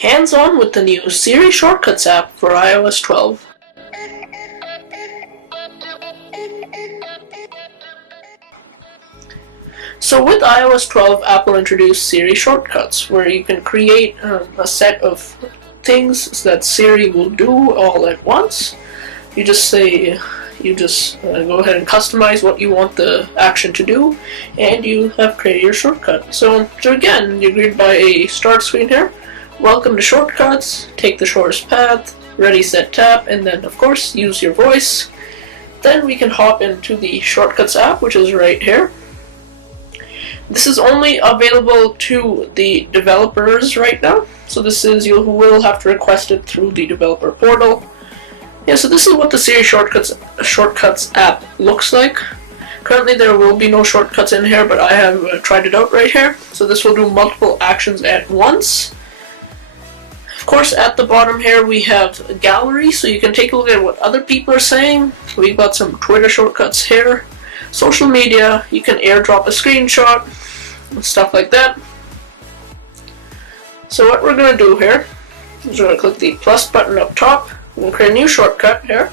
Hands-on with the new Siri Shortcuts app for iOS 12. So with iOS 12, Apple introduced Siri Shortcuts, where you can create a set of things that Siri will do all at once. You just go ahead and customize what you want the action to do, and you have created your shortcut. So again, you're greeted by a start screen here. Welcome to Shortcuts, take the shortest path, ready, set, tap, and then of course use your voice. Then we can hop into the Shortcuts app, which is right here. This is only available to the developers right now, so you will have to request it through the developer portal. Yeah, so this is what the Siri Shortcuts app looks like. Currently there will be no shortcuts in here, but I have tried it out right here. So this will do multiple actions at once. Of course, at the bottom here we have a gallery, so you can take a look at what other people are saying. We've got some Twitter shortcuts here. Social media, you can airdrop a screenshot and stuff like that. So what we're going to do here is we're going to click the plus button up top. We're going to create a new shortcut here.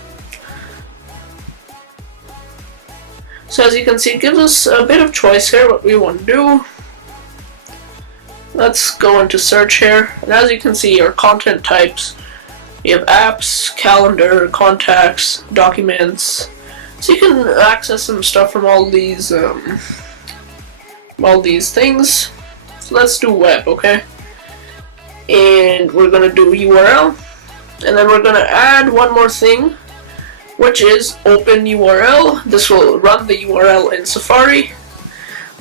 So as you can see, it gives us a bit of choice here what we want to do. Let's go into search here, and as you can see, our content types, we have apps, calendar, contacts, documents. So you can access some stuff from all these things. So let's do web, okay? And we're gonna do URL, and then we're gonna add one more thing, which is open URL. This will run the URL in Safari.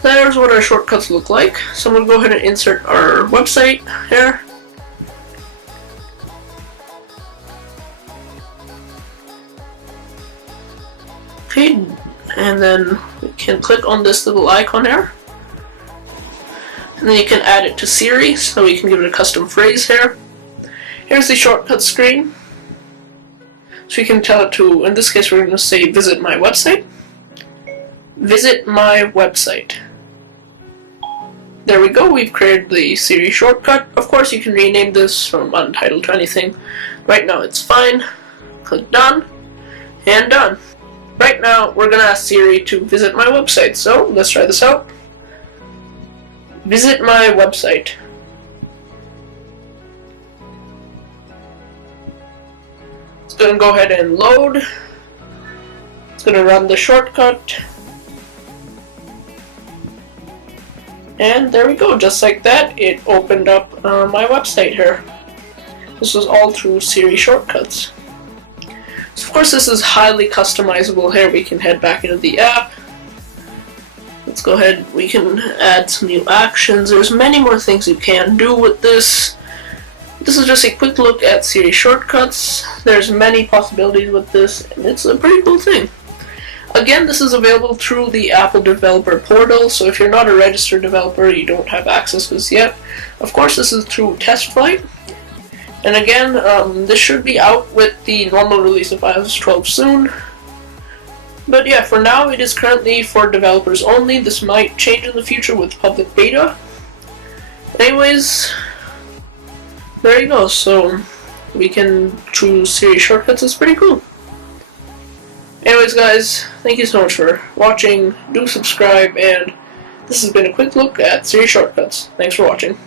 There's what our shortcuts look like. So I'm gonna go ahead and insert our website here. Okay, and then we can click on this little icon here. And then you can add it to Siri, so we can give it a custom phrase here. Here's the shortcut screen. So you can tell it to, in this case we're going to say visit my website. Visit my website. There we go, we've created the Siri shortcut. Of course you can rename this from untitled to anything. Right now it's fine. Click done, and done. Right now we're going to ask Siri to visit my website, so let's try this out. Visit my website. It's going to go ahead and load. It's going to run the shortcut. And there we go, just like that, it opened up my website here. This was all through Siri Shortcuts. So of course this is highly customizable here. We can head back into the app. Let's go ahead, we can add some new actions. There's many more things you can do with this. This is just a quick look at Siri Shortcuts. There's many possibilities with this, and it's a pretty cool thing. Again, this is available through the Apple developer portal, so if you're not a registered developer, you don't have access to this yet. Of course, this is through test flight. And again, this should be out with the normal release of iOS 12 soon. But yeah, for now it is currently for developers only. This might change in the future with public beta. Anyways, there you go. So we can choose Siri Shortcuts. It's pretty cool. Anyways guys, thank you so much for watching. Do subscribe, and this has been a quick look at Siri Shortcuts. Thanks for watching.